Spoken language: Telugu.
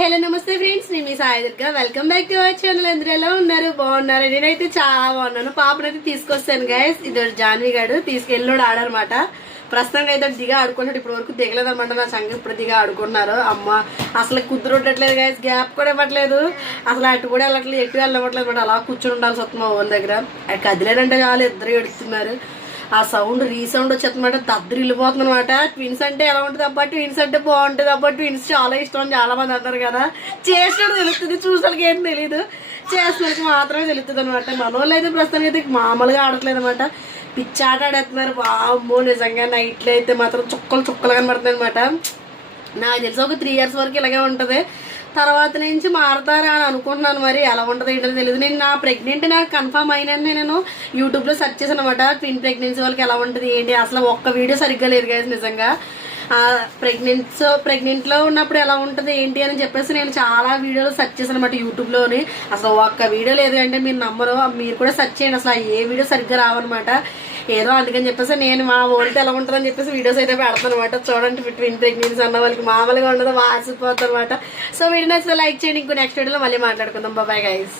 హలో నమస్తే ఫ్రెండ్స్. నేను మీ Sai Durga. Welcome back to our channel అందరూ ఎలా ఉన్నారు? బాగున్నారు? నేనైతే చాలా బాగున్నాను. పాపనైతే తీసుకొస్తాను గైస్ ఇది జాన్వి గారు. తీసుకెళ్ళోడు ఆడనమాట ప్రస్తుతంగా అయితే దిగా ఆడుకుంటాడు ఇప్పుడు వరకు దిగలేదనమాట నా సంగతి ఇప్పుడు దిగా ఆడుకున్నారు అమ్మ అసలు కుదురుండట్లేదు గైస్ గ్యాప్ కూడా ఇవ్వట్లేదు. అసలు అటు కూడా వెళ్ళట్లేదు ఎటు వెళ్ళవట్లేదు అలా కూర్చొని ఉండాల్సి వస్తుంది మా వాళ్ళ దగ్గర. కదిలేనంటే కదిలేదంటే ఇద్దరు ఎడుతున్నారు ఆ సౌండ్ రీసౌండ్ వచ్చేది అనమాట వెళ్ళిపోతుంది అనమాట ట్విన్స్ అంటే ఎలా ఉంటుంది అబ్బా? ట్విన్స్ అంటే బాగుంటుంది అబ్బా. ట్విన్స్ చాలా ఇష్టం అని చాలా మంది అంటారు కదా. చేసినట్టు తెలుస్తుంది. చూసానికి ఏం తెలియదు చేసినకి మాత్రమే తెలుస్తుంది అనమాట మనోళ్ళు అయితే ప్రస్తుతానికి అయితే మామూలుగా ఆడట్లేదు అనమాట పిచ్చాట ఆడేస్తున్నారు. బాబో నిజంగా నైట్లో అయితే మాత్రం చుక్కలు చుక్కలు కనబడుతుంది అనమాట నాకు తెలిసి ఒక త్రీ ఇయర్స్ వరకు ఇలాగే ఉంటుంది. తర్వాత నుంచి మారతారా అని అనుకుంటున్నాను మరి. ఎలా ఉంటుంది ఏంటో తెలియదు నేను నా ప్రెగ్నెంట్ నాకు కన్ఫర్మ్ అయినా నేను యూట్యూబ్లో సెర్చ్ చేశాను అనమాట ట్విన్ ప్రెగ్నెన్సీ వాళ్ళకి ఎలా ఉంటుంది ఏంటి? అసలు ఒక్క వీడియో సరిగ్గా లేదు కదా నిజంగా. ప్రెగ్నెన్స్ ప్రెగ్నెంట్లో ఉన్నప్పుడు ఎలా ఉంటుంది ఏంటి అని చెప్పేసి నేను చాలా వీడియోలు సెర్చ్ చేశాను అనమాట యూట్యూబ్లోని అసలు ఒక్క వీడియో లేదు అంటే మీరు నమ్మరు. మీరు కూడా సెర్చ్ చేయండి. అసలు ఏ వీడియో సరిగ్గా రావన్నమాట ఏదో అందుకని చెప్పేసి నేను మా ఓల్ట్ ఎలా ఉంటుందని చెప్పేసి వీడియోస్ అయితే పెడతాను అనమాట చూడండి ట్విన్ ప్రెగ్నెన్సీ అన్న వాళ్ళకి మామూలుగా ఉండదు వాసిపోతారు అనమాట సో వీడియో నచ్చితే లైక్ చేయండి ఇంకో నెక్స్ట్ వీడియోలో మళ్ళీ మాట్లాడుకుందాం బాబాయ్ గైస్